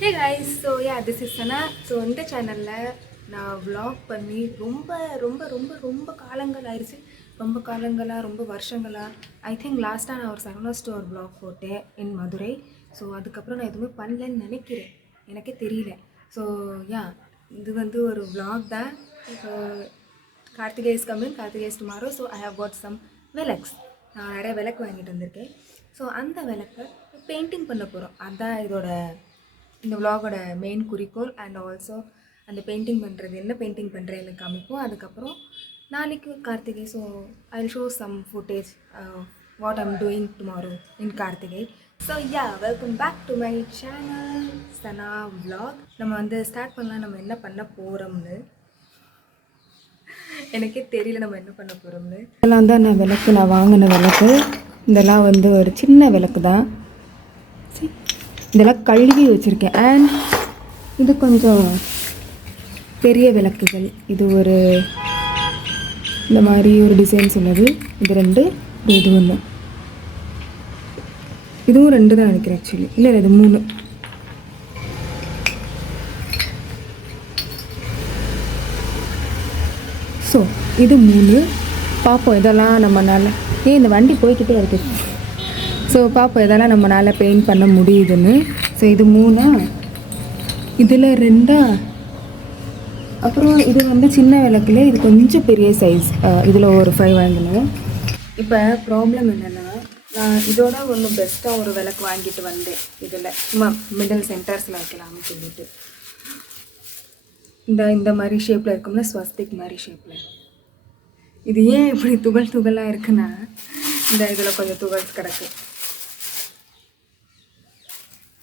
Hey guys, so yeah, this is Sana. So இந்த சேனலில் நான் vlog பண்ணி ரொம்ப ரொம்ப ரொம்ப ரொம்ப காலங்கள் ஆயிடுச்சு. ரொம்ப காலங்களாக ரொம்ப வருஷங்களாக ஐ திங்க் லாஸ்ட்டாக நான் ஒரு சரவணா ஸ்டோர் vlog போட்டேன் இன் மதுரை. ஸோ அதுக்கப்புறம் நான் எதுவுமே பண்ணலன்னு நினைக்கிறேன், எனக்கே தெரியல. ஸோ யா, இது வந்து ஒரு vlog தான். So Karthigai is coming, Karthigai is tomorrow. So I have got some விளக்ஸ். நான் நிறைய விளக்கு வாங்கிட்டு வந்திருக்கேன். ஸோ அந்த விளக்கை பெயிண்டிங் பண்ண போகிறோம். அதுதான் இதோட இந்த விலாகோட மெயின் குறிக்கோள். அண்ட் ஆல்சோ அந்த பெயிண்டிங் பண்ணுறது, என்ன பெயிண்டிங் பண்ணுறேன்னு காமிப்போம். அதுக்கப்புறம் நாளைக்கு Karthigai. So I will show some footage what I'm doing tomorrow in Karthigai. So yeah, welcome back to my channel Sana vlog. நம்ம வந்து ஸ்டார்ட் பண்ணலாம். நம்ம என்ன பண்ண போகிறோம்னு எனக்கே தெரியல, நம்ம என்ன பண்ண போகிறோம்னு. இதெல்லாம் தான் நான் வாங்கின விளக்கு. இதெல்லாம் வந்து ஒரு சின்ன விளக்கு தான். இதெல்லாம் கழுவி வச்சுருக்கேன். அண்ட் இது கொஞ்சம் பெரிய விளக்குகள். இது ஒரு இந்த மாதிரி ஒரு டிசைன்ஸ் உள்ளது. இது 2, இது 1. இதுவும் 2 தான் நினைக்கிறேன் ஆக்சுவலி. இல்லை இது 3. ஸோ இது 3. பார்ப்போம் இதெல்லாம் நம்மளால். இந்த வண்டி போய்கிட்டே இருக்குது. ஸோ பார்ப்போம் இதெல்லாம் நம்மளால் பெயிண்ட் பண்ண முடியுதுன்னு. ஸோ இது 3, இதில் 2. அப்புறம் இது வந்து சின்ன விளக்குல இது கொஞ்சம் பெரிய சைஸ். இதில் ஒரு 5 வாங்கினோம். இப்போ ப்ராப்ளம் என்னென்னா, நான் இதோட ஒன்று பெஸ்ட்டாக ஒரு விளக்கு வாங்கிட்டு வந்தேன். இதில் சும்மா மிடில் சென்டர்ஸில் வைக்கலாம்னு சொல்லிட்டு. இந்த மாதிரி ஷேப்பில் இருக்கும்ல, ஸ்வஸ்திக் மாதிரி ஷேப்பில். இது ஏன் இப்படி துகள் துகளாக இருக்குன்னா, இதில் கொஞ்சம் துகள் கிடக்கு.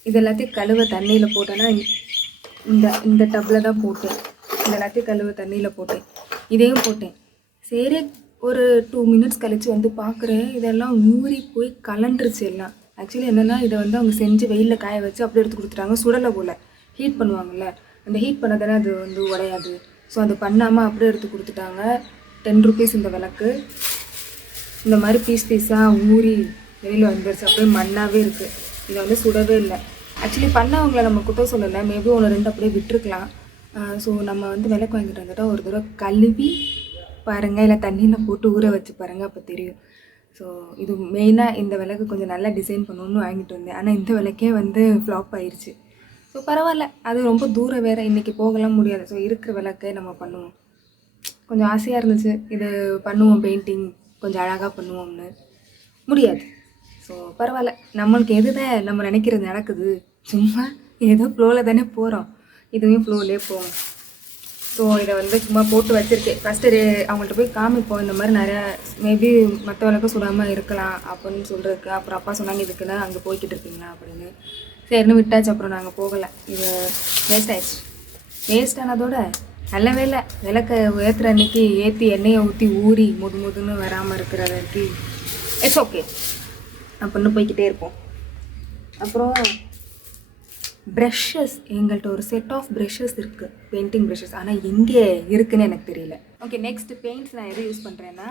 இது எல்லாத்தையும் கழுவ தண்ணியில் போட்டேன்னா, இந்த டப்பில் தான் போட்டேன். இது எல்லாத்தையும் கழுவ தண்ணியில் போட்டேன். இதையும் போட்டேன். சரி, ஒரு 2 மினிட்ஸ் கழித்து வந்து பார்க்குறேன், இதெல்லாம் ஊறி போய் கலண்டுருச்சு எல்லாம். ஆக்சுவலி என்னென்னா, இதை வந்து அவங்க செஞ்சு வெயிலில் காய வச்சு அப்படியே எடுத்து கொடுத்துட்டாங்க. சுடலை போல் ஹீட் பண்ணுவாங்கள்ல, அந்த ஹீட் பண்ணதானே அது வந்து உடையாது. ஸோ அது பண்ணாமல் அப்படியே எடுத்து கொடுத்துட்டாங்க. 10 ருபீஸ் இந்த விளக்கு. இந்த மாதிரி பீஸாக ஊறி வெளியில் வந்துருச்சு. அப்படியே மண்ணாகவே இருக்குது. இதை வந்து சுடவே இல்லை. ஆக்சுவலி பண்ணவங்களை நம்ம குற்றம் சொல்லலை. மேபி 1-2 அப்படியே விட்டுருக்கலாம். ஸோ நம்ம வந்து விளக்கு வாங்கிட்டு வந்துட்டால் ஒரு தடவை கழுவி பாருங்கள், இல்லை தண்ணியில் போட்டு ஊற வச்சு பாருங்கள், அப்போ தெரியும். ஸோ இது மெயினாக இந்த விளக்கு கொஞ்சம் நல்லா டிசைன் பண்ணணும்னு வாங்கிட்டு வந்தேன். ஆனால் இந்த விளக்கே வந்து ஃப்ளாப் ஆயிடுச்சு. ஸோ பரவாயில்ல, அது ரொம்ப தூரம் வேறு, இன்றைக்கி போகலாம் முடியாது. ஸோ இருக்கிற விளக்கே நம்ம பண்ணுவோம். கொஞ்சம் ஆசையாக இருந்துச்சு, இது பண்ணுவோம், பெயிண்டிங் கொஞ்சம் அழகாக பண்ணுவோம்னு. முடியாது. ஸோ பரவாயில்ல, நம்மளுக்கு எதுதான் நம்ம நினைக்கிறது நடக்குது. சும்மா ஏதோ ஃப்ளோவில் தானே போகிறோம், இதுவும் ஃப்ளோவிலே போவோம். ஸோ இதை வந்து சும்மா போட்டு வச்சுருக்கேன். ஃபஸ்ட்டு அவங்கள்ட்ட போய் காமிப்போம், இந்த மாதிரி நிறையா மேபி மற்ற விளக்கம் சுடாமல் இருக்கலாம் அப்படின்னு சொல்கிறதுக்கு. அப்புறம் அப்பா சொன்னாங்க, இதுக்கு தான் அங்கே போய்கிட்டு இருக்கீங்களா அப்படின்னு. சரின்னு விட்டாச்சு. அப்புறம் நாங்கள் போகலை. இது வேஸ்ட் ஆயிடுச்சு. வேஸ்ட் ஆனதோட நல்ல வேலை, விளக்கை ஏற்றுற அன்றைக்கி ஏற்றி எண்ணெயை ஊற்றி ஊறி முதுன்னு வராமல் இருக்கிறதுக்கு இட்ஸ் ஓகே அப்படின்னு போய்கிட்டே இருப்போம். அப்புறம் ப்ரஷஸ், எங்கள்கிட்ட ஒரு செட் ஆஃப் ப்ரஷஸ் இருக்குது, பெயிண்டிங் ப்ரஷஸ். ஆனால் எங்கே இருக்குதுன்னு எனக்கு தெரியல. ஓகே, நெக்ஸ்ட் பெயிண்ட்ஸ் நான் எது யூஸ் பண்ணுறேன்னா,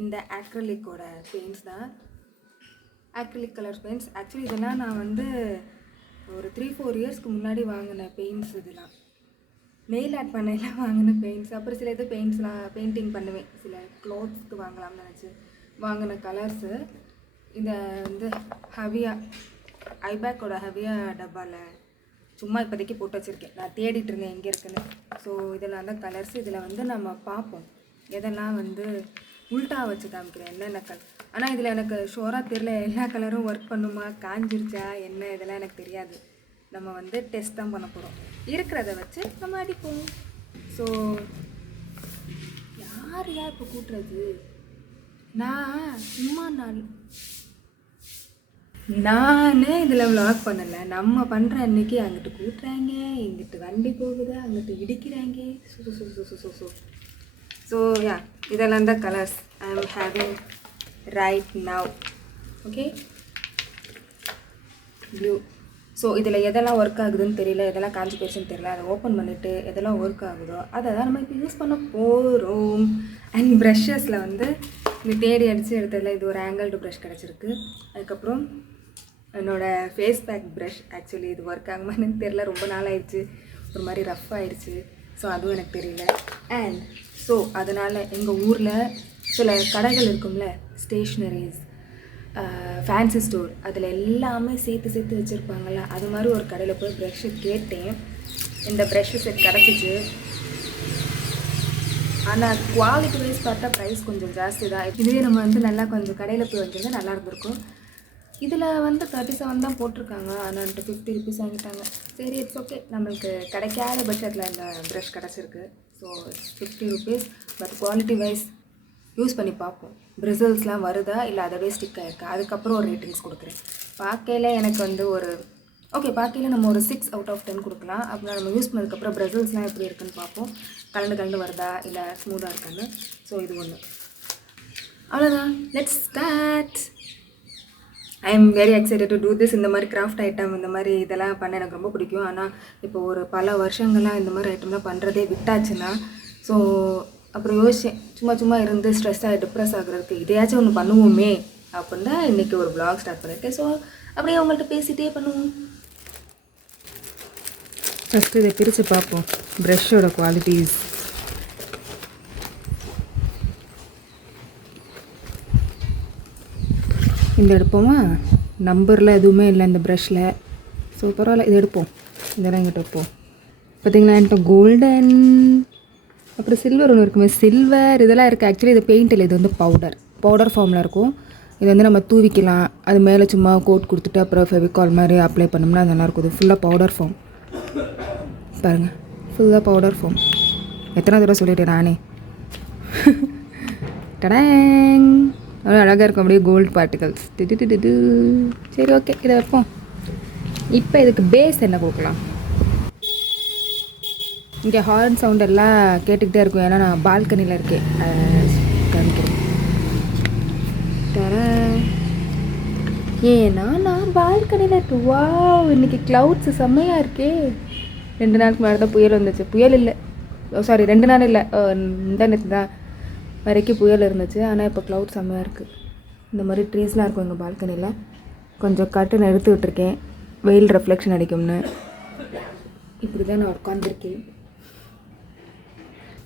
இந்த ஆக்ரிலிக்கோட பெயிண்ட்ஸ் தான். Acrylic colour paints. ஆக்சுவலி இதெல்லாம் நான் வந்து ஒரு 3-4 இயர்ஸ்க்கு முன்னாடி வாங்கின பெயிண்ட்ஸ். இதெல்லாம் நெயில் ஆட் பண்ணையில் வாங்கின பெயிண்ட்ஸ். அப்புறம் சில இது பெயிண்ட்ஸ்லாம் பெயிண்டிங் பண்ணுவேன், சில க்ளாத்ஸ்க்கு வாங்கலாம்னு நினச்சி வாங்கின கலர்ஸு. இதை வந்து ஹவியா ஐபேக்கோட ஹவியா டப்பாவில் சும்மா இப்போதைக்கு போட்டு வச்சுருக்கேன். நான் தேடிட்டு இருந்தேன் எங்கே இருக்குன்னு. ஸோ இதெல்லாம் தான் கலர்ஸ். இதில் வந்து நம்ம பார்ப்போம், எதெல்லாம் வந்து உல்ட்டா வச்சு காமிக்கிறேன் என்னென்ன கலர். ஆனால் இதில் எனக்கு ஷோராக தெரியல, எல்லா கலரும் ஒர்க் பண்ணுமா, காஞ்சிருச்சா என்ன, இதெல்லாம் எனக்கு தெரியாது. நம்ம வந்து டெஸ்ட் தான் பண்ண போகிறோம். இருக்கிறத வச்சு நம்ம அடிப்போம். ஸோ யார் இப்போ கூட்டுறது? நானே இதில் விளாக் பண்ணலை. நம்ம பண்ணுற அன்னைக்கு அங்கிட்டு கூட்டுறாங்க, இங்கிட்டு வண்டி போகுது, அங்கிட்டு இடிக்கிறாங்க. ஸோ யா, இதெல்லாம் தான் colours I am having right now. Okay, blue. So இதில் எதெல்லாம் ஒர்க் ஆகுதுன்னு தெரியல, எதெல்லாம் காஞ்சி போயிடுச்சுன்னு தெரியல. அதை ஓப்பன் பண்ணிவிட்டு எதெல்லாம் ஒர்க் ஆகுதோ அதை தான் நம்ம இப்போ யூஸ் பண்ண போகிறோம். அண்ட் ப்ரஷஸில் வந்து இந்த தேடி அடித்து எடுத்ததில் இது ஒரு ஆங்கிள்டு ப்ரஷ் கிடச்சிருக்கு. அதுக்கப்புறம் என்னோடய ஃபேஸ் பேக் ப்ரஷ். ஆக்சுவலி இது ஒர்க் ஆகுமான்னு தெரியல, ரொம்ப நாள் ஆயிடுச்சு, ஒரு மாதிரி ரஃப் ஆகிடுச்சு. ஸோ அதுவும் எனக்கு தெரியல. அண்ட் ஸோ அதனால் எங்கள் ஊரில் சில கடைகள் இருக்கும்ல, ஸ்டேஷ்னரிஸ், ஃபேன்சி ஸ்டோர், அதில் எல்லாமே சேர்த்து சேர்த்து வச்சுருப்பாங்கள்ல, அது மாதிரி ஒரு கடையில் போய் ப்ரஷ்ஷு கேட்டேன். இந்த ப்ரஷ்ஷு செட் கிடச்சிச்சு. ஆனால் குவாலிட்டி வைஸ் பார்த்தா ப்ரைஸ் கொஞ்சம் ஜாஸ்தி தான். இதுவே நம்ம வந்து நல்லா கொஞ்சம் கடையில் போய் வச்சுருந்தா நல்லா இருந்திருக்கும். இதில் வந்து 37 தான் போட்டிருக்காங்க, ஆனால் 50 ருபீஸ் வாங்கிட்டாங்க. சரி, இட்ஸ் ஓகே, நம்மளுக்கு கிடைக்காத பட்ஜெட்டில் இந்த ப்ரஷ் கிடச்சிருக்கு. So 50 rupees. But quality wise use பண்ணி பார்ப்போம், பிரிசல்ஸ்லாம் வருதா இல்லை அதோடய ஸ்டிக் ஆகிருக்கா, அதுக்கப்புறம் ஒரு ரேட்டிங்ஸ் கொடுக்குறேன். பார்க்கையில் எனக்கு வந்து ஒரு ஓகே, பார்க்கையில் நம்ம ஒரு 6 out of 10 கொடுக்கலாம். அப்படின்னா நம்ம யூஸ் பண்ணதுக்கப்புறம் பிரிசல்ஸ்லாம் எப்படி இருக்குன்னு பார்ப்போம், கலந்து வருதா இல்லை ஸ்மூத்தாக இருக்கான்னு. ஸோ இது ஒன்று, அவ்வளோதான். Let's start. I am very excited to do this. இந்த மாதிரி கிராஃப்ட் ஐட்டம், இந்த மாதிரி இதெல்லாம் பண்ண எனக்கு ரொம்ப பிடிக்கும். ஆனால் இப்போ ஒரு பல வருஷங்கள்லாம் இந்த மாதிரி ஐட்டம்லாம் பண்ணுறதே விட்டாச்சுன்னா, ஸோ அப்புறம் யோசிச்சேன், சும்மா இருந்து ஸ்ட்ரெஸ்ஸாக டிப்ரெஸ் ஆகுறதுக்கு இதையாச்சும் ஒன்று பண்ணுவோமே அப்படின்னு தான் இன்றைக்கி ஒரு vlog ஸ்டார்ட் பண்ணியிருக்கேன். ஸோ அப்படியே அவங்கள்ட்ட பேசிகிட்டே பண்ணுவோம். ஃபஸ்ட்டு இதை பிரித்து பார்ப்போம், ப்ரஷ்ஷோட குவாலிட்டிஸ். இந்த எடுப்போமா, நம்பரில் எதுவுமே இல்லை இந்த ப்ரஷ்ஷில். ஸோ பரவாயில்ல, இது எடுப்போம். இதெல்லாம் எங்கிட்ட வைப்போம். பார்த்திங்களா, என்கிட்ட கோல்டன், அப்புறம் சில்வர் ஒன்று இருக்குமே, சில்வர் இதெல்லாம் இருக்குது. ஆக்சுவலி இது பெயிண்ட் இல்லை, இது வந்து பவுடர் ஃபார்மில் இருக்கும். இது வந்து நம்ம தூவிக்கலாம், அது மேலே சும்மா கோட் கொடுத்துட்டு அப்புறம் ஃபெவிகால் மாதிரி அப்ளை பண்ணோம்னா அது நல்லாயிருக்கும். இது ஃபுல்லாக பவுடர் ஃபார்ம் பாருங்கள், ஃபுல்லாக பவுடர் ஃபார்ம். எத்தனை தடவை சொல்லிட்டேன் நானே. டடாங், அவ்வளோ அழகாக இருக்கும், அப்படியே கோல்டு பார்ட்டிகல்ஸ். சரி, ஓகே, இதை வைப்போம். இப்போ இதுக்கு பேஸ் என்ன கொடுக்கலாம்? இங்கே ஹார்ன் சவுண்ட் எல்லாம் கேட்டுக்கிட்டே இருக்கும், ஏன்னா நான் பால்கனியில் இருக்கேன். காமிக்கிறேன். ஏன்னா நான் பால்கனியில் இருக்கேன். வாவ், இன்றைக்கி க்ளவுட்ஸ் செம்மையாக இருக்கே. 2 நாளுக்கு முன்னாடி தான் புயல் வந்துச்சு. புயல் இல்லை, சாரி 2 நாள் இல்லை, இன்டர்நெட் தான் வரைக்கும் புயல் இருந்துச்சு. ஆனால் இப்போ க்ளவுட் செம்மையாக இருக்குது. இந்த மாதிரி ட்ரீஸ்லாம் இருக்கும் எங்கள் பால்கனியில். கொஞ்சம் கர்டன் எடுத்து விட்டுருக்கேன், வெயில் ரெஃப்ளெக்ஷன் அடிக்கும்னு. இப்படி தான் நான் உட்காந்துருக்கேன்.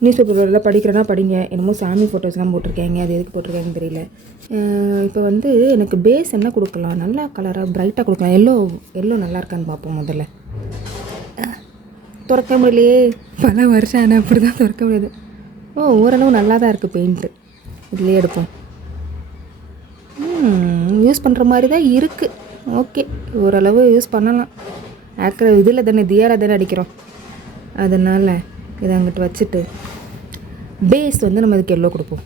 நியூஸ் பேப்பரில் படிக்கிறேன்னா படிங்க. என்னமோ சாமி ஃபோட்டோஸ்லாம் போட்டிருக்கேங்க, அது எதுக்கு போட்டிருக்கேங்கன்னு தெரியல. இப்போ வந்து எனக்கு பேஸ் என்ன கொடுக்கலாம், நல்லா கலராக ப்ரைட்டாக கொடுக்கலாம். எல்லோ நல்லா இருக்கான்னு பார்ப்போம். முதல்ல திறக்க முடியலையே, பல வருஷம் ஆனால் அப்படி தான் திறக்க முடியாது. ஓரளவு நல்லா தான் இருக்குது பெயிண்ட்டு. இதுலேயே எடுப்போம். யூஸ் பண்ணுற மாதிரி தான் இருக்குது. ஓகே, ஓரளவு யூஸ் பண்ணலாம். ஆக்கிற இதில் தானே, தியாவில் தானே அடிக்கிறோம். அதனால் இதை அங்கிட்டு வச்சுட்டு பேஸ் வந்து நம்ம இதுக்கு எல்லோ கொடுப்போம்.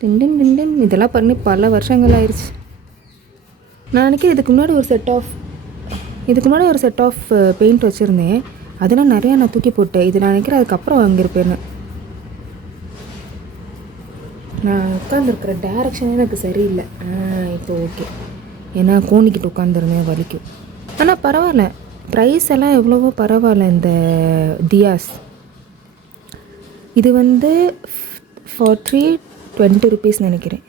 டிண்டன் இதெல்லாம் பண்ணி பல வருஷங்கள் ஆயிடுச்சு. நான் நினைக்கிறேன் இதுக்கு முன்னாடி ஒரு செட் ஆஃப் பெயிண்ட் வச்சுருந்தேன். அதெல்லாம் நிறையா நான் தூக்கி போட்டேன். இது நான் நினைக்கிறேன் அதுக்கப்புறம் வாங்கியிருப்பேன்னு. நான் உட்காந்துருக்கிற டேரெக்ஷனே எனக்கு சரியில்லை. இப்போ ஓகே, ஏன்னா கோணிக்கிட்டு உட்காந்துருந்தேன், வலிக்கும். ஆனால் பரவாயில்ல, ப்ரைஸ் எல்லாம் எவ்வளவோ பரவாயில்ல. இந்த தியாஸ் இது வந்து 20 ருபீஸ் நினைக்கிறேன்.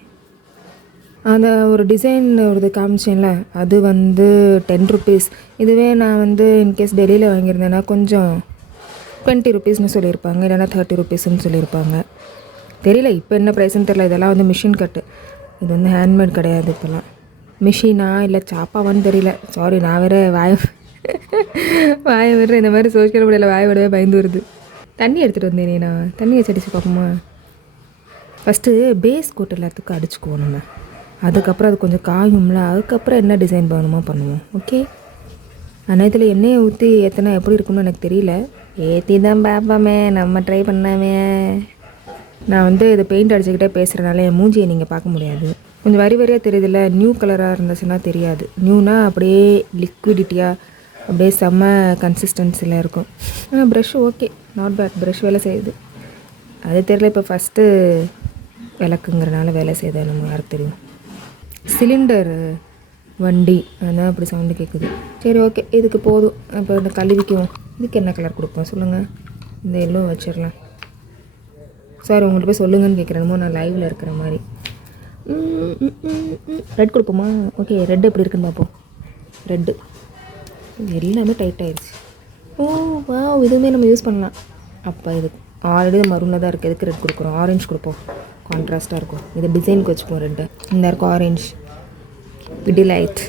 அந்த ஒரு டிசைன் ஒரு காமிச்சேன்ல, அது வந்து 10 ருபீஸ். இதுவே நான் வந்து இன்கேஸ் டெல்லியில் வாங்கியிருந்தேன்னா கொஞ்சம் 20 ருபீஸ்னு சொல்லியிருப்பாங்க, இல்லைனா 30 ருபீஸ்ன்னு சொல்லியிருப்பாங்க. தெரியல இப்போ என்ன ப்ரைஸ்ன்னு தெரியல. இதெல்லாம் வந்து மிஷின் கட்டு, இது வந்து ஹேண்ட்மேட் கிடையாது. இப்போலாம் மிஷினா இல்லை சாப்பாவான்னு தெரியல. சாரி, நான் வேறு வாயை விடுற இந்த மாதிரி சோஷியல் மீடியாவில் வாய விடவே பயந்து வருது. தண்ணி எடுத்துகிட்டு வந்தேனே, நான் தண்ணியை அடிச்சு பார்ப்போமா. ஃபஸ்ட்டு பேஸ் கோட் எல்லாத்துக்கும் அடிச்சுக்குவோம் நம்ம, அதுக்கப்புறம் அது கொஞ்சம் காயும்ல, அதுக்கப்புறம் என்ன டிசைன் பண்ணணுமோ பண்ணுவோம். ஓகே, ஆனால் இதில் எண்ணெயை ஊற்றி எத்தனை எப்படி இருக்குன்னு எனக்கு தெரியல. ஏற்றி தான் பார்ப்போமே, நம்ம ட்ரை பண்ணாமே. நான் வந்து இதை பெயிண்ட் அடிச்சுக்கிட்டே பேசுகிறனால என் மூஞ்சியை நீங்கள் பார்க்க முடியாது. கொஞ்சம் வரியாக தெரியுதுல்ல. நியூ கலராக இருந்துச்சுன்னா தெரியாது. நியூனா அப்படியே லிக்விடிட்டியாக அப்படியே செம்ம கன்சிஸ்டன்சியில் இருக்கும். ஆனால் brush okay, not bad. Brush வேலை செய்யுது, அது தெரியல. இப்போ ஃபஸ்ட்டு விளக்குங்கிறனால வேலை செய்யுது, நம்ம யாருக்கு தெரியும். சிலிண்டர் வண்டி அதான் அப்படி சவுண்டு கேட்குது. சரி, ஓகே, இதுக்கு போதும். இப்போ இந்த கழுவிக்குவோம். இதுக்கு என்ன கலர் கொடுப்போம் சொல்லுங்கள்? இந்த எல்லோ வச்சிடலாம். சார் உங்கள்கிட்ட போய் சொல்லுங்கன்னு கேட்குறேனமோ, நான் லைவில் இருக்கிற மாதிரி. ரெட் கொடுப்போமா? ஓகே, ரெட் எப்படி இருக்குன்னு பார்ப்போம். ரெட்டு எல்லாமே டைட் ஆயிடுச்சு. ஓ வா, இதுவுமே நம்ம யூஸ் பண்ணலாம். அப்போ இது ஆல்ரெடி மரூனில் தான் இருக்குது, எதுக்கு ரெட் கொடுக்குறோம்? ஆரஞ்சு கொடுப்போம், கான்ட்ராஸ்ட்டாக இருக்கும். இது டிசைனுக்கு வச்சுப்போம் ரெட்டு. இந்த இருக்கும் ஆரஞ்சு பிடி லைட்.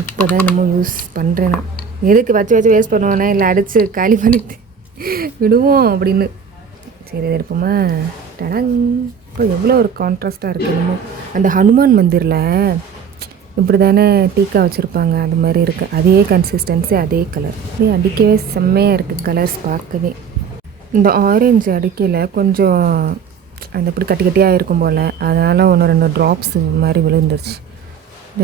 இப்போ தான் நம்ம யூஸ் பண்ணுறேன். நான் எதுக்கு வச்சு வேஸ்ட் பண்ணுவேன்னா, இல்லை அடித்து காலி பண்ணிட்டு விடுவோம் அப்படின்னு. சரி, இது எடுப்போமா? டடாங். இப்போ எவ்வளோ ஒரு கான்ட்ராஸ்ட்டாக இருக்குது. இன்னும் அந்த ஹனுமான் மந்திரில் இப்படி தானே டீக்கா வச்சுருப்பாங்க, அது மாதிரி இருக்குது. அதே கன்சிஸ்டன்சி, அதே கலர். அப்படியே அடிக்கவே செம்மையாக இருக்குது கலர்ஸ் பார்க்கவே. இந்த ஆரஞ்சு அடிக்கல கொஞ்சம் அந்த இப்படி கட்டி கட்டியாக இருக்கும் போல், அதனால் 1-2 ட்ராப்ஸ் மாதிரி விழுந்துருச்சு.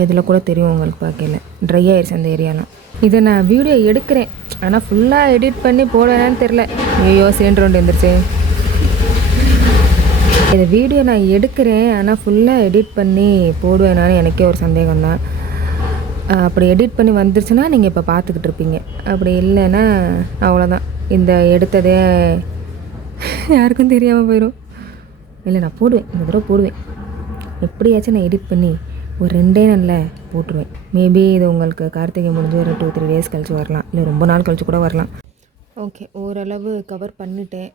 இதில் கூட தெரியும் உங்களுக்கு பார்க்கல, ட்ரை ஆயிடுச்சு அந்த ஏரியாலாம். இதை நான் வீடியோ எடுக்கிறேன், ஆனால் ஃபுல்லாக எடிட் பண்ணி போடுவேனான்னு தெரில. ஐயோ, சேர்ந்து வந்துருச்சு. இந்த வீடியோ நான் எடுக்கிறேன், ஆனால் ஃபுல்லாக எடிட் பண்ணி போடுவேனான்னு எனக்கே ஒரு சந்தேகம் தான். அப்படி எடிட் பண்ணி வந்துருச்சுன்னா நீங்கள் இப்போ பார்த்துக்கிட்டு இருப்பீங்க. அப்படி இல்லைன்னா அவ்வளோதான், இந்த எடுத்ததே யாருக்கும் தெரியாமல் போயிடும். இல்லை, நான் போடுவேன், இந்த தடவை போடுவேன். எப்படியாச்சும் நான் எடிட் பண்ணி ஒரு 2 நாளில் போட்டுருவேன். மேபி இது உங்களுக்கு கார்த்திகை முடிஞ்சு ஒரு 2-3 டேஸ் கழிச்சு வரலாம், இல்லை ரொம்ப நாள் கழிச்சு கூட வரலாம். ஓகே, ஓரளவு கவர் பண்ணிட்டேன்.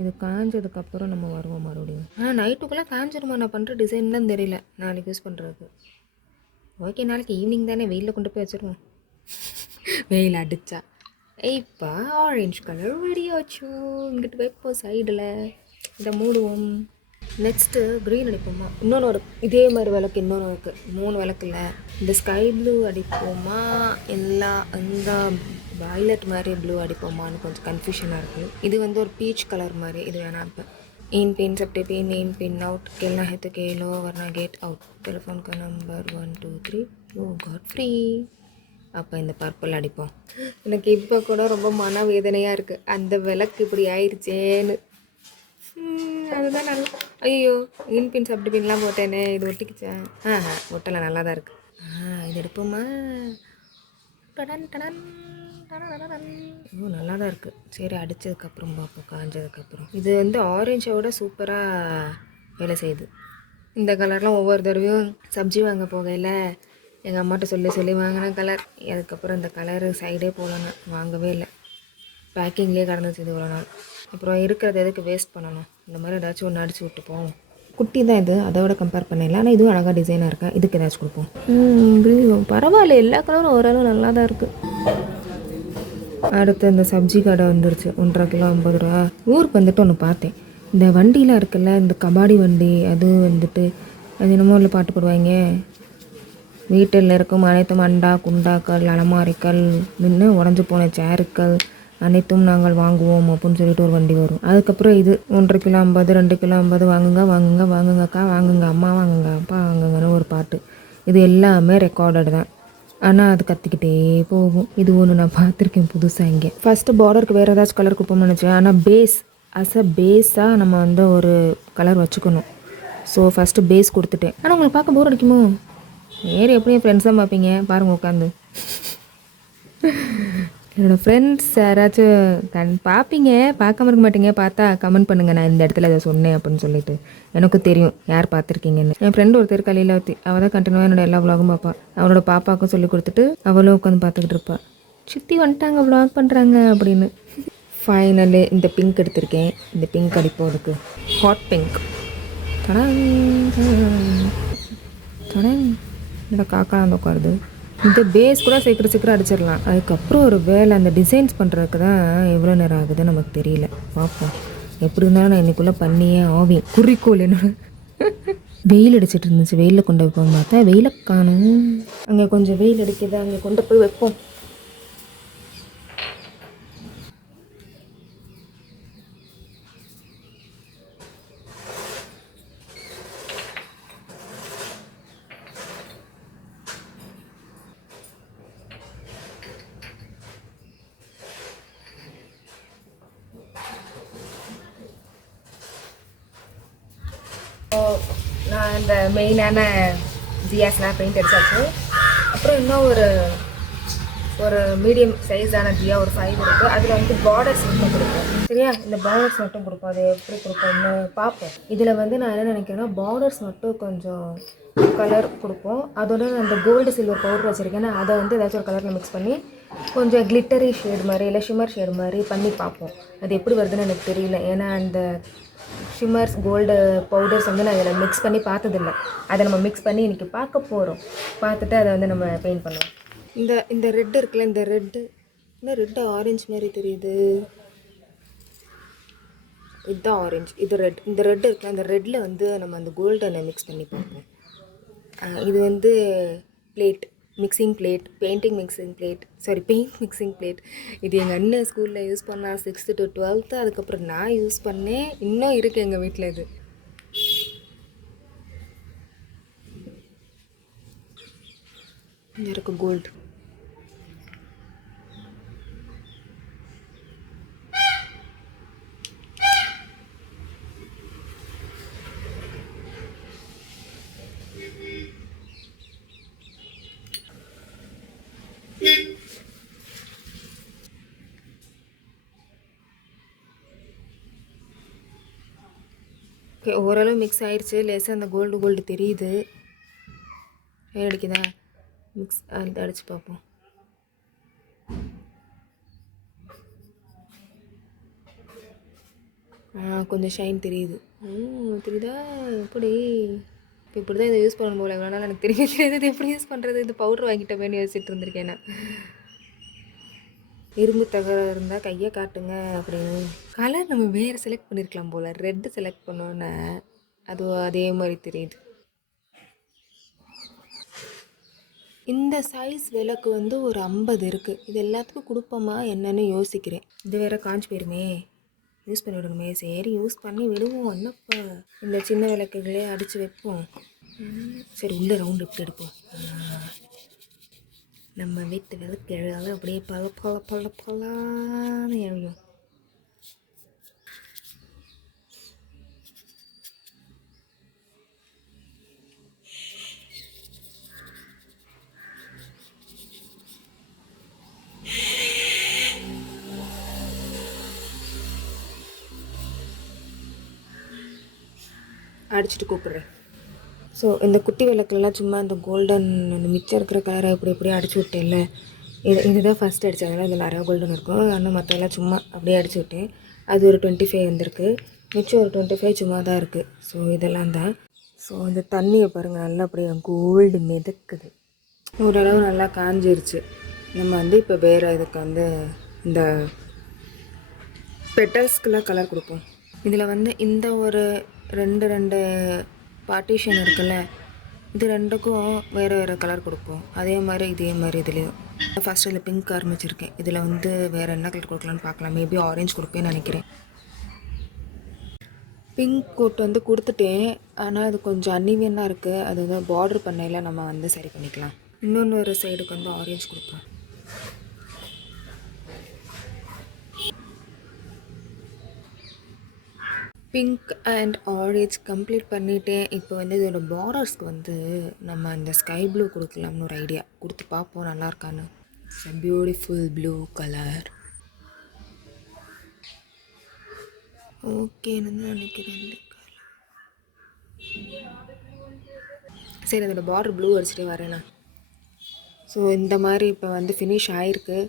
இது காஞ்சதுக்கப்புறம் நம்ம வருவோம் மறுபடியும். நைட்டுக்குள்ளே காஞ்சிருமா? நான் பண்ணுற டிசைன் தான் தெரியல நாளைக்கு யூஸ் பண்ணுறதுக்கு. ஓகே, நாளைக்கு ஈவினிங் தானே, வெயிலில் கொண்டு போய் வச்சுருவோம். வெயில் அடித்தா இப்போ ஆரஞ்சு கலர் ரெடியாச்சு. இங்கிட்டு வைப்போம் சைடில், இதை மூடுவோம். நெக்ஸ்ட்டு க்ரீன் அடிப்போமா? இன்னொன்று ஒரு இதே மாதிரி விளக்கு இன்னொன்று இருக்குது, 3 விளக்குல. இந்த ஸ்கை ப்ளூ அடிப்போமா, இல்லை இந்த வயலட் மாதிரி ப்ளூ அடிப்போமான்னு கொஞ்சம் கன்ஃபியூஷனாக இருக்குது. இது ஒரு பீச் கலர் மாதிரி, இது வேணாம். இப்போ इन पिन सबटे पिन इन पिन आउट खेलना है तो खेलो वरना गेट आउट टेलीफोन का नंबर 1 2 3 ஓ காட் ஃப்ரீ. அப்போ இந்த பர்பிள் அடிப்போம். எனக்கு இப்போ கூட ரொம்ப மனவேதனையாக இருக்குது, அந்த விளக்கு இப்படி ஆயிடுச்சேன்னு. அதுதான் நல்லா. ஐயோ, இன் பின் சப்டி பின்லாம் போட்டேனே, இது ஒட்டிக்கிச்சா? ஒட்டலை, நல்லா தான் இருக்குது. இது எடுப்போமா? டடன் டடன். ஓ, நல்லா தான் இருக்குது. சரி, அடித்ததுக்கப்புறம் பார்ப்போம், காஞ்சதுக்கப்புறம். இது ஆரஞ்சோட சூப்பராக வேலை செய்யுது. இந்த கலர்லாம் ஒவ்வொரு தடவையும் சப்ஜி வாங்க போகையில் எங்கள் அம்மாட்ட சொல்லி வாங்கின கலர். அதுக்கப்புறம் இந்த கலரு சைடே போகலன்னா வாங்கவே இல்லை, பேக்கிங்லேயே கடந்துச்சு இது இவ்வளோ நாள். அப்புறம் இருக்கிறது எதுக்கு வேஸ்ட் பண்ணணும், இந்த மாதிரி ஏதாச்சும் ஒன்று அடிச்சு விட்டு போவோம். குட்டி தான் இது, அதோட கம்பேர் பண்ணிடலாம். ஆனால் இதுவும் அழகாக டிசைனாக இருக்கா, இதுக்கு ஏதாச்சும் கொடுப்போம். பரவாயில்ல, எல்லா கலரும் ஓரளவு நல்லா தான் இருக்குது. அடுத்து இந்த சப்ஜி கடை வந்துருச்சு, 1.5 கிலோ 50 ரூபா. ஊருக்கு ஒன்று பார்த்தேன், இந்த வண்டிலாம் இருக்குல்ல, இந்த கபாடி வண்டி, அது அது என்னமோ இல்லை பாட்டு போடுவாங்க. வீட்டில் இருக்கும் அனைத்தும் அண்டா குண்டாக்கள் அலமாரிகள் நின்று உடஞ்சி போன சேருக்கள் அனைத்தும் நாங்கள் வாங்குவோம் அப்படின்னு சொல்லிட்டு ஒரு வண்டி வரும். அதுக்கப்புறம் இது 1.5 கிலோ 50 2 கிலோ 50 வாங்குங்கக்கா வாங்குங்க, அம்மா வாங்குங்க, அப்பா வாங்குங்கன்னு ஒரு பாட்டு. இது எல்லாமே ரெக்கார்டட் தான், ஆனால் அது கற்றுக்கிட்டே போகும். இது ஒன்று நான் பார்த்துருக்கேன் புதுசாக இங்கே. ஃபஸ்ட்டு பார்டருக்கு வேறு ஏதாச்சும் கலர் கொடுப்போம்னு நினச்சேன், ஆனால் பேஸாக நம்ம ஒரு கலர் வச்சுக்கணும். ஸோ ஃபஸ்ட்டு பேஸ் கொடுத்துட்டேன். ஆனால் உங்களுக்கு பார்க்க போர் அடிக்குமோ? வேறு எப்படியும் ஃப்ரெண்ட்ஸ் தான் பார்ப்பீங்க, பாருங்கள் உட்காந்து. என்னோடய ஃப்ரெண்ட்ஸ் யாராச்சும் பார்ப்பீங்க, பார்க்காம இருக்க மாட்டீங்க. பார்த்தா கமெண்ட் பண்ணுங்கள், நான் இந்த இடத்துல இதை சொன்னேன் அப்படின்னு சொல்லிட்டு. எனக்கு தெரியும் யார் பார்த்துருக்கீங்கன்னு. என் ஃப்ரெண்டு ஒருத்தர் கலீலாவதி, அவள் தான் கண்டினியூவாக என்னோட எல்லா விலாகும் பார்ப்பா. அவனோட பாப்பாவுக்கும் சொல்லி கொடுத்துட்டு அவளும் உட்காந்து பார்த்துக்கிட்டு இருப்பாள். சித்தி வந்துட்டாங்க விலாக் பண்ணுறாங்க அப்படின்னு. ஃபைனலு இந்த பிங்க் எடுத்திருக்கேன், இந்த பிங்க் அடிப்போம். அதுக்கு ஹாட் பிங்க். இந்த காக்கா அந்த உட்காருது. இந்த பேஸ் கூட சீக்கிரம் அடிச்சிடலாம். அதுக்கப்புறம் ஒரு வேலை அந்த டிசைன்ஸ் பண்ணுறதுக்கு தான் எவ்வளோ நேரம் ஆகுதுன்னு நமக்கு தெரியல. பார்ப்போம், எப்படி இருந்தாலும் நான் இன்னைக்குள்ளே பண்ணியே ஆவேன். குறிக்கோள் என்னோட. வெயில் அடிச்சிட்டு இருந்துச்சு, வெயிலில் கொண்டு வைப்போம் பார்த்தா வெயிலை காணும். அங்கே கொஞ்சம் வெயில் அடிக்குது, அங்கே கொண்டு போய் வைப்போம். நான் இந்த மெயினான ஜியாஸ்லாம் பெயிண்ட் அடிச்சாச்சு. அப்புறம் இன்னும் ஒரு ஒரு மீடியம் சைஸான தியா ஒரு 5 இருக்குது. அதில் வந்து பார்டர்ஸ் மட்டும் கொடுப்போம். சரியா, இந்த பார்டர்ஸ் மட்டும் கொடுப்போம். அது எப்படி கொடுப்போம்னு பார்ப்போம். இதில் வந்து நான் என்ன நினைக்கிறேன்னா பார்டர்ஸ் மட்டும் கொஞ்சம் கலர் கொடுப்போம். அதோட அந்த கோல்டு சில்வர் பவுடர் வச்சுருக்கேன்னா அதை வந்து ஏதாச்சும் ஒரு கலரில் மிக்ஸ் பண்ணி கொஞ்சம் கிளிட்டரி ஷேட் மாதிரி இல்லை ஷிம்மர் ஷேட் மாதிரி பண்ணி பார்ப்போம். அது எப்படி வருதுன்னு எனக்கு தெரியல. ஏன்னா அந்த ஷிம்மர்ஸ் கோல்டு பவுடர்ஸ் வந்து நான் இதில் மிக்ஸ் பண்ணி பார்த்ததில்ல. அதை நம்ம மிக்ஸ் பண்ணி இன்றைக்கி பார்க்க போகிறோம். பார்த்துட்டு அதை வந்து நம்ம பெயிண்ட் பண்ணுவோம். இந்த ரெட் இருக்குல்ல, இந்த ரெட்டு இன்னும் ரெட்டு ஆரஞ்சு மாதிரி தெரியுது. இதுதான் ஆரஞ்சு, இது ரெட். இந்த ரெட் இருக்குல்ல, அந்த ரெட்டில் வந்து நம்ம அந்த கோல்டனை மிக்ஸ் பண்ணி பார்ப்போம். இது வந்து plate, mixing plate, painting mixing plate, sorry paint mixing plate. இது எங்கள் அண்ணன் ஸ்கூலில் யூஸ் பண்ணால் 6th to 12th. அதுக்கப்புறம் நான் யூஸ் பண்ணேன், இன்னும் இருக்குது எங்கள் வீட்டில். இது இருக்கு கோல்டு. ஓகே, ஓரளவு மிக்ஸ் ஆயிடுச்சு. லேசாக அந்த கோல்டு தெரியுது. அடிக்குதா? மிக்ஸ் அடித்து பார்ப்போம். கொஞ்சம் ஷைன் தெரியுது. தெரியுதா? எப்படி இப்படி தான் இதை யூஸ் பண்ணணும் போல. எவ்வளோ நாள் எனக்கு தெரியாது இது எப்படி யூஸ் பண்ணுறது. இது பவுட்ரு வாங்கிட்டோமேனு யோசிச்சுட்டு இருந்திருக்கேன் நான். இரும்பு தகரம் இருந்தால் கையை காட்டுங்க அப்படின்னு. கலர் நம்ம வேறு செலக்ட் பண்ணியிருக்கலாம் போல். ரெட்டு செலக்ட் பண்ணோன்னே அது அதே மாதிரி தெரியுது. இந்த சைஸ் விளக்கு வந்து ஒரு 50 இருக்குது. இது எல்லாத்துக்கும் கொடுப்போமா என்னன்னு யோசிக்கிறேன். இது வேறு காஞ்சி போயிருமே, யூஸ் பண்ணி விடணுமே. சரி, யூஸ் பண்ணி விடுவோம். என்னப்பா, இந்த சின்ன விளக்குகளே அடித்து வைப்போம். சரி, உள்ளே ரவுண்டு இப்படி எடுப்போம். நம்ம வீட்டு விளக்கு எழுதாலும் அப்படியே பலான்னு எழுதும். அடிச்சுட்டு கூப்பிட்றேன். ஸோ இந்த குட்டி விளக்குலாம் சும்மா இந்த கோல்டன் அந்த மிச்சம் இருக்கிற கலரை இப்படி அடிச்சு விட்டேன்ல. இதுதான் ஃபஸ்ட் அடித்தேன். அதனால் இதில் நிறையா கோல்டன் இருக்கும். ஆனால் மற்றெல்லாம் சும்மா அப்படியே அடிச்சு விட்டேன். அது ஒரு 25 வந்திருக்கு. மிச்சம் ஒரு 25 சும்மா தான் இருக்குது. ஸோ இதெல்லாம் தான். ஸோ இந்த தண்ணியை பாருங்கள், நல்லா அப்படியே கோல்டு மிதக்குது. ஓரளவு நல்லா காஞ்சிருச்சு. நம்ம வந்து இப்போ வேறு இதுக்கு வந்து இந்த பெட்டல்ஸ்க்கெலாம் கலர் கொடுப்போம். இதில் வந்து இந்த ஒரு ரெண்டு பார்ட்டிஷன் இருக்குல்ல, இது ரெண்டுக்கும் வேறு கலர் கொடுப்போம். அதே மாதிரி இதே மாதிரி இதுலேயும் ஃபஸ்ட்டு இதில் பிங்க் ஆரம்பிச்சிருக்கேன். இதில் வந்து வேறு என்ன கலர் கொடுக்கலான்னு பார்க்கலாம். மேபி ஆரஞ்சு கொடுப்பேன்னு நினைக்கிறேன். பிங்க் கோட் வந்து கொடுத்துட்டேன். ஆனால் அது கொஞ்சம் அன்இவனாக இருக்குது. அது வந்து பார்டர் பண்ணையில் நம்ம வந்து சரி பண்ணிக்கலாம். இன்னொன்று சைடுக்கு வந்து ஆரஞ்சு கொடுப்போம். பிங்க் அண்ட் ஆரேஞ்ச் கம்ப்ளீட் பண்ணிவிட்டேன். இப்போ வந்து இதோட பார்டர்ஸ்க்கு வந்து நம்ம இந்த ஸ்கை ப்ளூ கொடுக்கலாம்னு ஒரு ஐடியா. கொடுத்து பார்ப்போம் நல்லா இருக்கான்னு. It's a beautiful blue colour. ஓகேன்னு நினைக்கிறேன். சரி, அதோட பார்டர் ப்ளூ அடிச்சுட்டே வரேண்ணா. ஸோ இந்த மாதிரி இப்போ வந்து ஃபினிஷ் ஆகிருக்கு.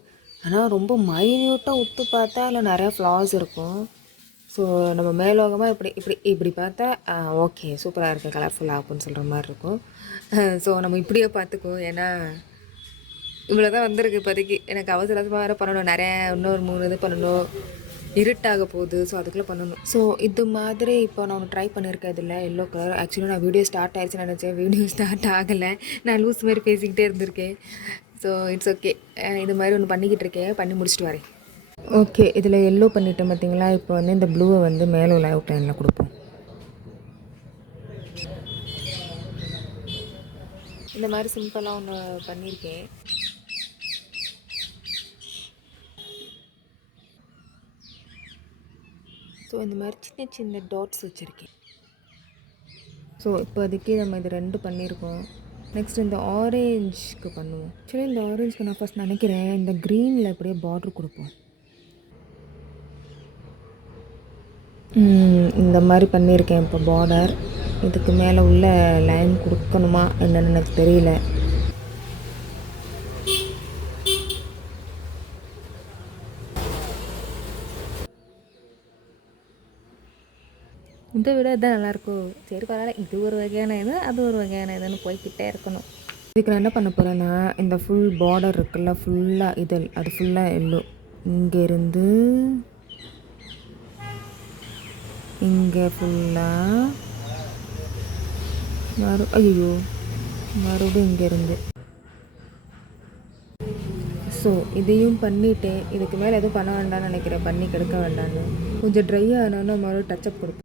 ஆனால் ரொம்ப மைன்யூட்டாக உத்து பார்த்தா அதில் நிறையா ஃப்ளார்ஸ் இருக்கும். ஸோ நம்ம மேலோகமாக இப்படி பார்த்தா ஓகே சூப்பராக இருக்குது, கலர்ஃபுல்லாக அப்படின்னு சொல்கிற மாதிரி இருக்கும். ஸோ நம்ம இப்படியே பார்த்துக்குவோம். ஏன்னா இவ்வளோ தான் வந்திருக்கு இப்போதைக்கு. எனக்கு அவசரமாக வேறு பண்ணணும். நிறைய இன்னொரு 3 இது பண்ணணும். இருட்டாக போகுது. ஸோ அதுக்குள்ளே பண்ணணும். ஸோ இது மாதிரி இப்போ நான் ஒன்று ட்ரை பண்ணியிருக்கேன். இதில் எல்லோ கலர். ஆக்சுவலி நான் வீடியோ ஸ்டார்ட் ஆகிடுச்சுன்னு நினச்சேன். வீடியோ ஸ்டார்ட் ஆகலை. நான் லூஸ் மாதிரி பேசிக்கிட்டே இருந்திருக்கேன். So it's okay. இது மாதிரி ஒன்று பண்ணிக்கிட்டு இருக்கேன். பண்ணி முடிச்சுட்டு வரேன். ஓகே, இதில் எல்லோ பண்ணிட்டேன் பார்த்தீங்களா. இப்போ வந்து இந்த ப்ளூவை வந்து மேலே உள்ள அவுட்லைனில் கொடுப்போம். இந்த மாதிரி சிம்பிளாக ஒன்று பண்ணியிருக்கேன். ஸோ இந்த மாதிரி சின்ன சின்ன டாட்ஸ் வச்சுருக்கேன். ஸோ இப்போதைக்கு நம்ம இது 2 பண்ணியிருக்கோம். நெக்ஸ்ட் இந்த ஆரேஞ்சுக்கு பண்ணுவோம். ஆக்சுவலி இந்த ஆரேஞ்சுக்கு நான் ஃபஸ்ட் நினைக்கிறேன் இந்த க்ரீனில் அப்படியே பார்டர் கொடுப்போம். இந்த மாதிரி பண்ணியிருக்கேன் இப்போ பார்டர். இதுக்கு மேலே உள்ள லைன் கொடுக்கணுமா என்னன்னு எனக்கு தெரியல. இதை விட இதுதான் நல்லாயிருக்கும். சரி பரவாயில்ல, இது ஒரு வகையான இது, அது ஒரு வகையான இதுன்னு போய்கிட்டே இருக்கணும். இதுக்கு நான் என்ன பண்ண போகிறேன்னா இந்த ஃபுல் பார்டர் இருக்குல்ல, ஃபுல்லாக இதழ் அது ஃபுல்லாக எல்லோ. இங்கேருந்து இங்கே ஃபுல்லாக ஐயோ மறுபடியும் இங்கேருந்து. ஸோ இதையும் பண்ணிவிட்டு இதுக்கு மேலே எதுவும் பண்ண வேண்டாம்னு நினைக்கிறேன், பண்ணி கெடுக்க வேண்டான்னு. கொஞ்சம் ட்ரை ஆனோன்னா மறுபடியும் டச்சப் கொடுப்பேன்.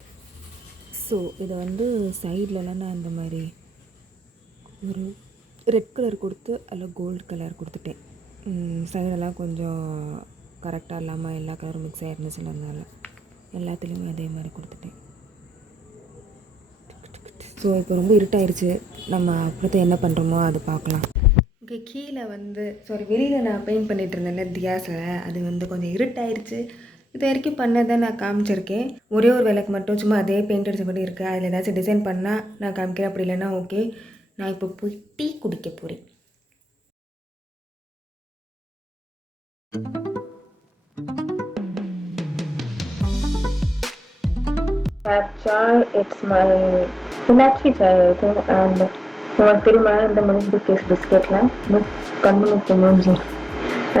ஸோ இதை வந்து சைட்லலாம் நான் இந்த மாதிரி ஒரு ரெட் கலர் கொடுத்து அதில் கோல்டு கலர் கொடுத்துட்டேன். சைடெல்லாம் கொஞ்சம் கரெக்டாக இல்லாமல் எல்லா கலரும் மிக்ஸ் ஆகிருந்துச்சு, அதனால எல்லாத்துலேயுமே அதே மாதிரி கொடுத்துட்டேன். ஸோ இப்போ ரொம்ப இருட்டாயிருச்சு, நம்ம அப்புறத்தை என்ன பண்ணுறோமோ அது பார்க்கலாம். ஓகே, கீழே வந்து வெளியில் நான் பெயிண்ட் பண்ணிகிட்டு இருந்தேன்ல தியாஸில், அது வந்து கொஞ்சம் இருட்டாயிருச்சு. இது வரைக்கும் பண்ணதை நான் காமிச்சிருக்கேன். ஒரே ஒரு விளக்கு மட்டும் சும்மா அதே பெயிண்ட் அடிச்ச மட்டும் இருக்குது. அதில் ஏதாச்சும் டிசைன் பண்ணால் நான் காமிக்கிறேன், அப்படி இல்லைன்னா ஓகே. நான் இப்போ போய் டீ குடிக்க போகிறேன். chai, it's my Meenakshi chai, I think, and உனக்கு தெரியுமா இந்த மில்க் பிஸ்கெட் பிஸ்கெட்லாம் கம்யூனிட்டி மூஞ்சி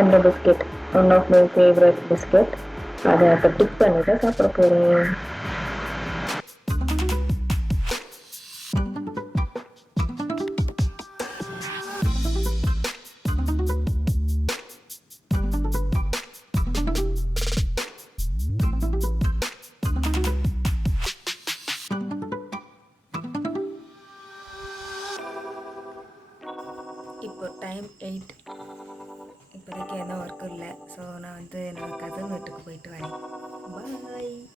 அந்த biscuit one of my favourite biscuit. அதை இப்போ டிப் பண்ணி தான் சாப்பிட போகிறேன். இப்போ டைம் 8. இப்போதைக்கு எதுவும் ஒர்க்கும் இல்லை. ஸோ நான் வந்து என்னோடய கசின் வீட்டுக்கு போயிட்டு வரேன்.